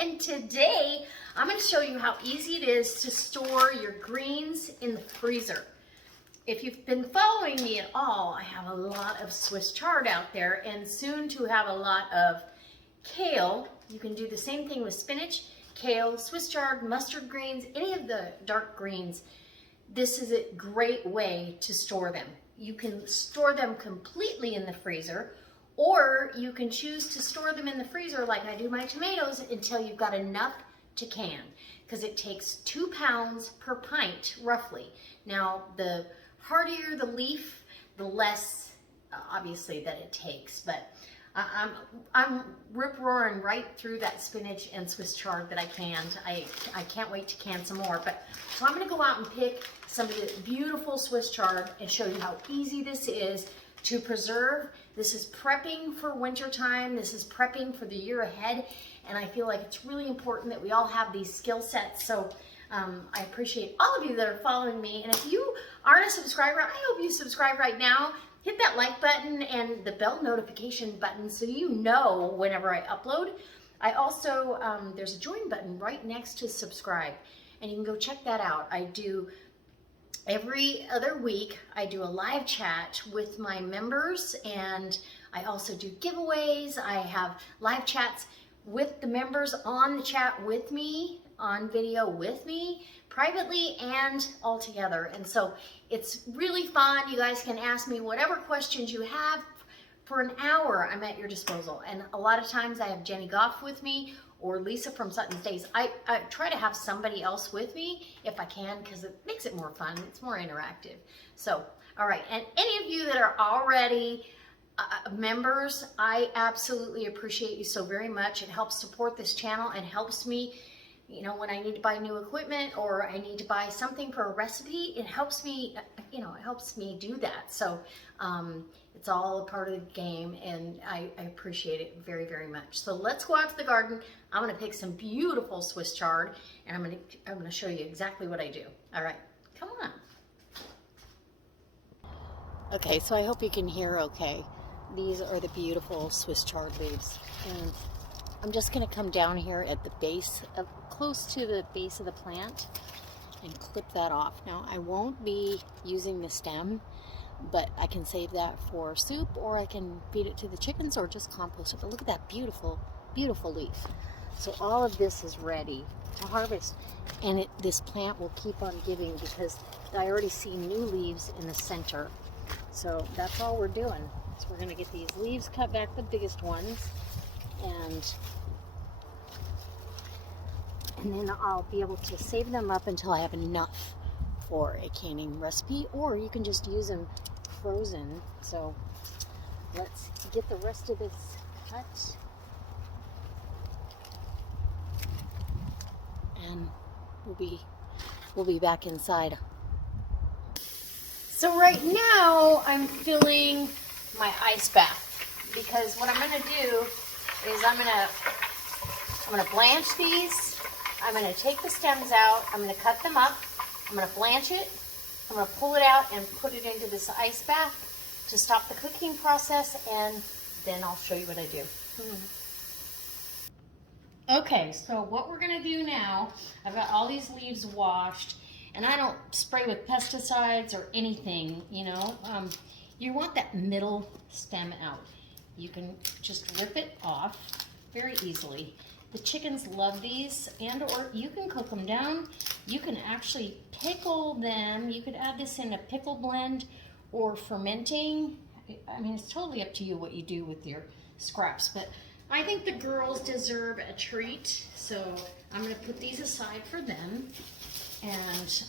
and today I'm going to show you how easy it is to store your greens in the freezer. If you've been following me at all, I have a lot of Swiss chard out there and soon to have a lot of kale. You can do the same thing with spinach, kale, Swiss chard, mustard greens, any of the dark greens. This is a great way to store them. You can store them completely in the freezer, or you can choose to store them in the freezer like I do my tomatoes until you've got enough to can, because it takes 2 pounds per pint roughly. Now the hardier the leaf, the less obviously that it takes, but I'm rip-roaring right through that spinach and Swiss chard that I canned. I can't wait to can some more. But so I'm going to go out and pick some of the beautiful Swiss chard and show you how easy this is to preserve. This is prepping for winter time. This is prepping for the year ahead. And I feel like it's really important that we all have these skill sets. So I appreciate all of you that are following me. And if you aren't a subscriber, I hope you subscribe right now. Hit that like button and the bell notification button so you know whenever I upload. I also, there's a join button right next to subscribe, and you can go check that out. I do every other week, I do a live chat with my members, and I also do giveaways. I have live chats with the members on the chat with me, on video with me, privately and all together. And so it's really fun. You guys can ask me whatever questions you have. For an hour, I'm at your disposal. And a lot of times I have Jenny Goff with me or Lisa from Sutton's Days. I try to have somebody else with me if I can, because it makes it more fun. It's more interactive. So, all right. And any of you that are already members, I absolutely appreciate you so very much. It helps support this channel and helps me, you know, when I need to buy new equipment or I need to buy something for a recipe, it helps me, you know, it helps me do that. So it's all a part of the game, and I appreciate it very, very much. So let's go out to the garden. I'm going to pick some beautiful Swiss chard, and I'm going to show you exactly what I do. All right, come on. Okay, so I hope you can hear okay. These are the beautiful Swiss chard leaves, and I'm just going to come down here at the base, close to the base of the plant, and clip that off. Now, I won't be using the stem, but I can save that for soup, or I can feed it to the chickens, or just compost it. But look at that beautiful, beautiful leaf. So all of this is ready to harvest, and this plant will keep on giving because I already see new leaves in the center. So that's all we're doing. So we're going to get these leaves cut back, the biggest ones, and then I'll be able to save them up until I have enough for a canning recipe, or you can just use them frozen. So let's get the rest of this cut, and we'll be back inside. So right now I'm filling my ice bath, because what I'm going to do is I'm going to blanch these. I'm going to take the stems out. I'm going to cut them up. I'm going to blanch it. I'm going to pull it out and put it into this ice bath to stop the cooking process, and then I'll show you what I do. Okay, so what we're going to do now, I've got all these leaves washed, and I don't spray with pesticides or anything, you know. You want that middle stem out. You can just rip it off very easily. The chickens love these, and or you can cook them down. You can actually pickle them. You could add this in a pickle blend or fermenting. I mean, it's totally up to you what you do with your scraps, but I think the girls deserve a treat, so I'm going to put these aside for them, and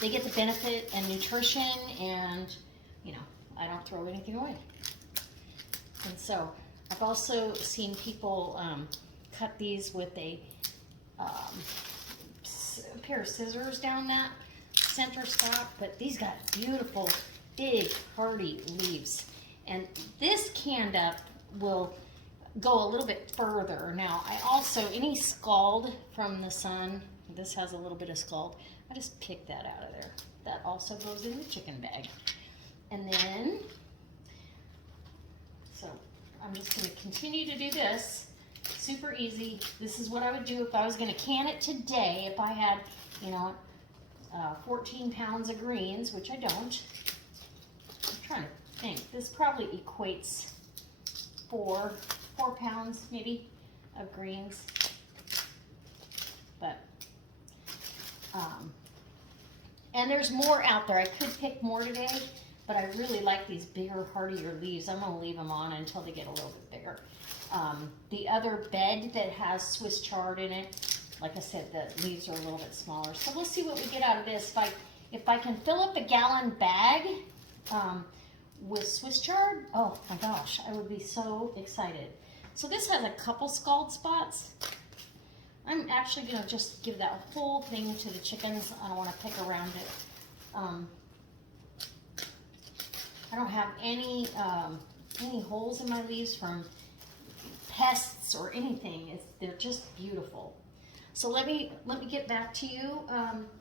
they get the benefit and nutrition, and, you know, I don't throw anything away. And so I've also seen people cut these with a pair of scissors down that center stalk, but these got beautiful, big, hardy leaves. And this canned up will go a little bit further. Now, I also, any scald from the sun, this has a little bit of scald, I just pick that out of there. That also goes in the chicken bag. And then, so I'm just going to continue to do this super easy. This is what I would do if I was going to can it today. If I had, you know, 14 pounds of greens, which I don't. I'm trying to think. This probably equates 4 pounds maybe of greens. But, and there's more out there. I could pick more today, but I really like these bigger, hardier leaves. I'm going to leave them on until they get a little bit bigger. The other bed that has Swiss chard in it, like I said, the leaves are a little bit smaller. So we'll see what we get out of this. If I can fill up a gallon bag with Swiss chard, oh my gosh, I would be so excited. So this has a couple scald spots. I'm actually going to just give that whole thing to the chickens. I don't want to pick around it. I don't have any holes in my leaves from pests or anything. They're just beautiful. So let me get back to you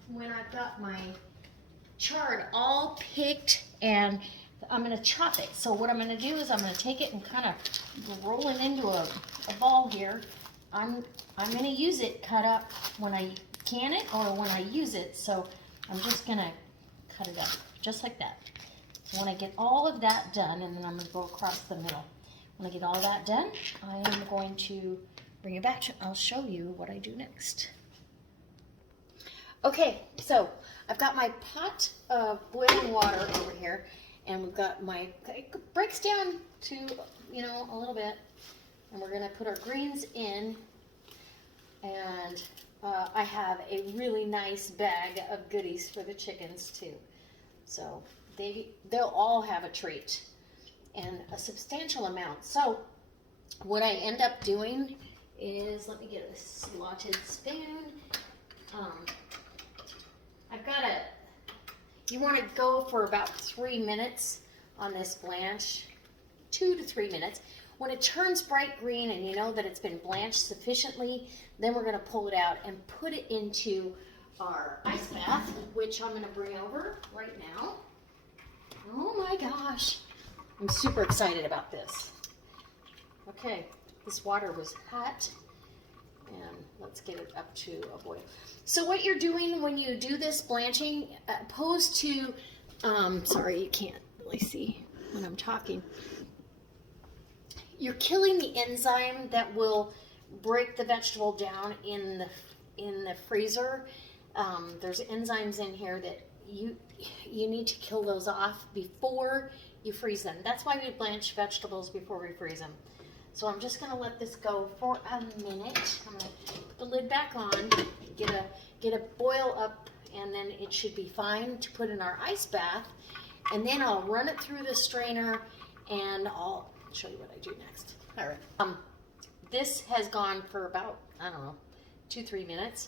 when I've got my chard all picked, and I'm going to chop it. So what I'm going to do is I'm going to take it and kind of roll it into a ball here. I'm going to use it cut up when I can it or when I use it. So I'm just going to cut it up just like that. So when I get all of that done, and then I'm going to go across the middle. When I get all that done, I am going to bring it back. I'll show you what I do next. Okay, so I've got my pot of boiling water over here, and we've got my, it breaks down to, you know, a little bit, and we're gonna put our greens in, and I have a really nice bag of goodies for the chickens too. So they'll all have a treat, and a substantial amount. So what I end up doing is, let me get a slotted spoon. I've got you want to go for about 3 minutes on this blanch, 2 to 3 minutes. When it turns bright green and you know that it's been blanched sufficiently, then we're going to pull it out and put it into our ice bath, which I'm going to bring over right now. Oh my gosh, I'm super excited about this. Okay, this water was hot, and let's get it up to a boil. So what you're doing when you do this blanching, opposed to, sorry, you can't really see when I'm talking, you're killing the enzyme that will break the vegetable down in the freezer. There's enzymes in here that you need to kill those off before you freeze them. That's why we blanch vegetables before we freeze them. So I'm just going to let this go for a minute. I'm going to put the lid back on, get a boil up, and then it should be fine to put in our ice bath. And then I'll run it through the strainer, and I'll show you what I do next. All right. This has gone for about, I don't know, 2-3 minutes,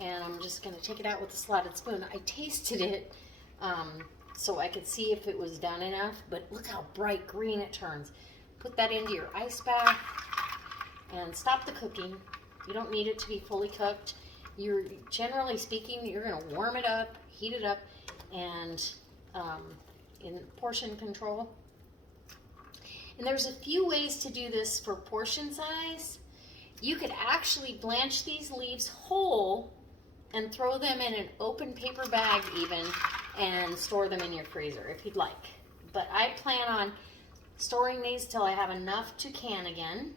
and I'm just going to take it out with a slotted spoon. I tasted it so I could see if it was done enough, but look how bright green it turns. Put that into your ice bath and stop the cooking. You don't need it to be fully cooked. Generally speaking, you're going to warm it up, heat it up, and in portion control. And there's a few ways to do this for portion size. You could actually blanch these leaves whole and throw them in an open paper bag even and store them in your freezer if you'd like. But I plan on storing these till I have enough to can again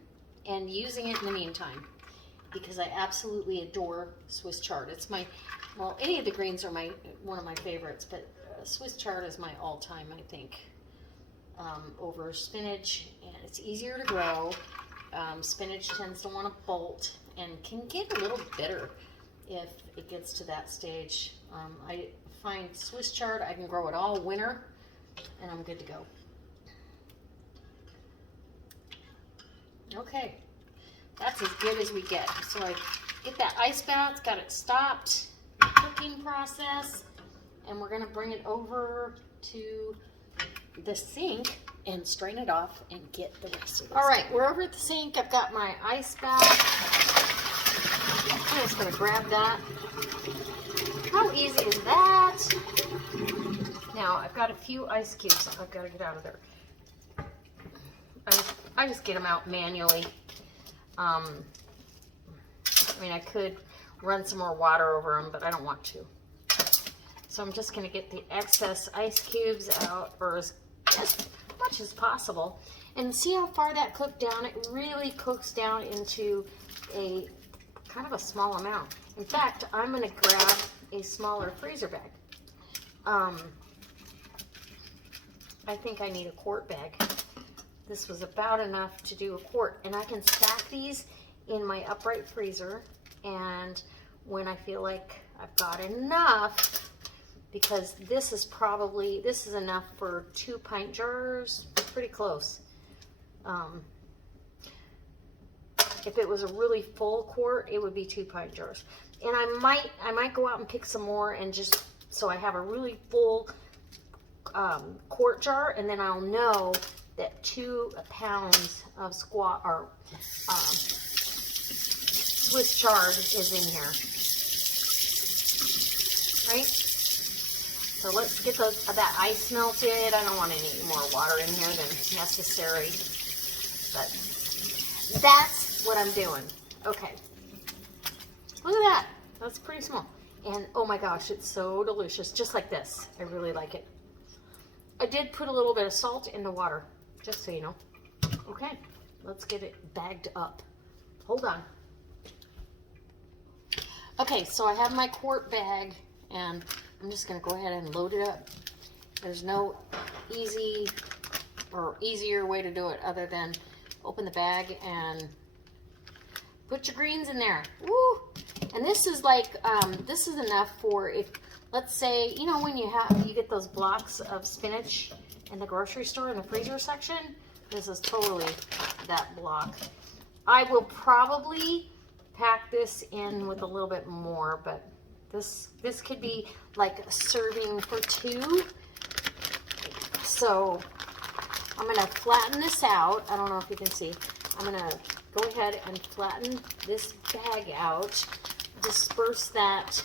and using it in the meantime, because I absolutely adore Swiss chard. It's my, well, any of the greens are one of my favorites, but Swiss chard is my all-time, I think, over spinach, and it's easier to grow. Spinach tends to want to bolt and can get a little bitter if it gets to that stage. I find Swiss chard, I can grow it all winter, and I'm good to go. Okay, that's as good as we get. So I get that ice bath, got it stopped, cooking process, and we're gonna bring it over to the sink and strain it off and get the rest of this. All right, we're over at the sink. I've got my ice bath. I'm just gonna grab that. How easy is that? Now, I've got a few ice cubes I've got to get out of there. I just get them out manually. I mean, I could run some more water over them, but I don't want to. So I'm just gonna get the excess ice cubes out, or as much as possible. And see how far that cooked down? It really cooks down into a kind of a small amount. In fact, I'm gonna grab a smaller freezer bag. I think I need a quart bag. This was about enough to do a quart, and I can stack these in my upright freezer, and when I feel like I've got enough, because this is enough for 2 pint jars, pretty close. If it was a really full quart, it would be 2 pint jars. And I might go out and pick some more, and just so I have a really full quart jar, and then I'll know that 2 pounds of Swiss chard is in here, right? So let's get that ice melted. I don't want any more water in here than necessary, but that's what I'm doing. Okay, look at that. That's pretty small. And oh my gosh, it's so delicious, just like this. I really like it. I did put a little bit of salt in the water, just so you know. Okay, let's get it bagged up. Hold on. Okay, so I have my quart bag, and I'm just gonna go ahead and load it up. There's no easier way to do it other than open the bag and put your greens in there. Woo! And this is like, this is enough for, if, let's say, you know, when you get those blocks of spinach in the grocery store in the freezer section, this is totally that block. I will probably pack this in with a little bit more, but this could be like a serving for 2. So I'm gonna flatten this out. I don't know if you can see. I'm gonna go ahead and flatten this bag out, disperse that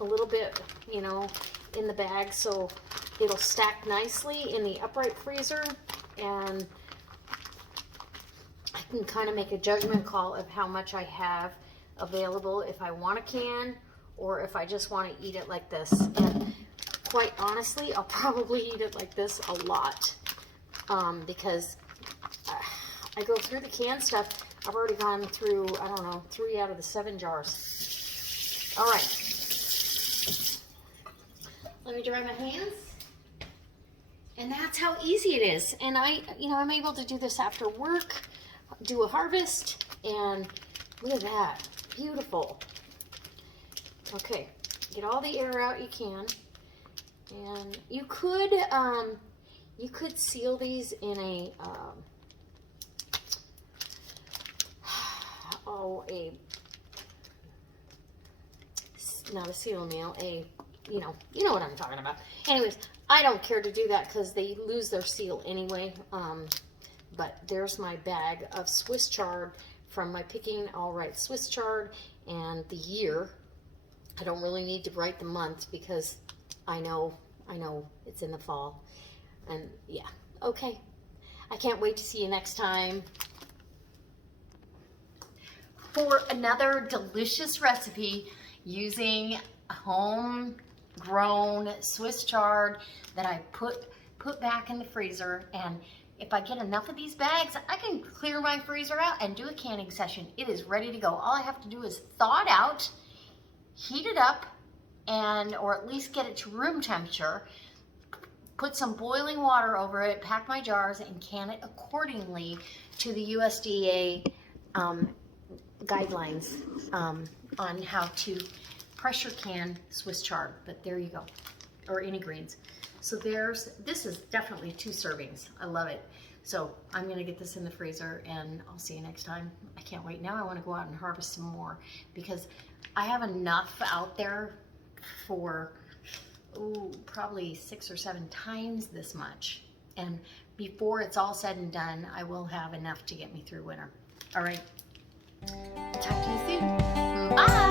a little bit, you know, in the bag so it'll stack nicely in the upright freezer, and I can kind of make a judgment call of how much I have available, if I want a can or if I just want to eat it like this. And quite honestly, I'll probably eat it like this a lot, because I go through the canned stuff. I've already gone through, I don't know, 3 out of the 7 jars. All right. Let me dry my hands. And that's how easy it is. And I'm able to do this after work, do a harvest, and look at that, beautiful. Okay, get all the air out you can. And you could seal these in a, not a seal meal, you know what I'm talking about. Anyways, I don't care to do that because they lose their seal anyway. But there's my bag of Swiss chard from my Picking All Right Swiss chard, and the year. I don't really need to write the month because I know it's in the fall. And yeah, okay. I can't wait to see you next time for another delicious recipe using homegrown Swiss chard that I put back in the freezer. And if I get enough of these bags, I can clear my freezer out and do a canning session. It is ready to go. All I have to do is thaw it out, heat it up, or at least get it to room temperature, put some boiling water over it, pack my jars, and can it accordingly to the USDA guidelines on how to pressure can Swiss chard. But there you go, or any greens. So this is definitely 2 servings. I love it. So I'm gonna get this in the freezer, and I'll see you next time. I can't wait. Now I wanna go out and harvest some more because I have enough out there for, probably 6 or 7 times this much. And before it's all said and done, I will have enough to get me through winter. All right, talk to you soon. Bye.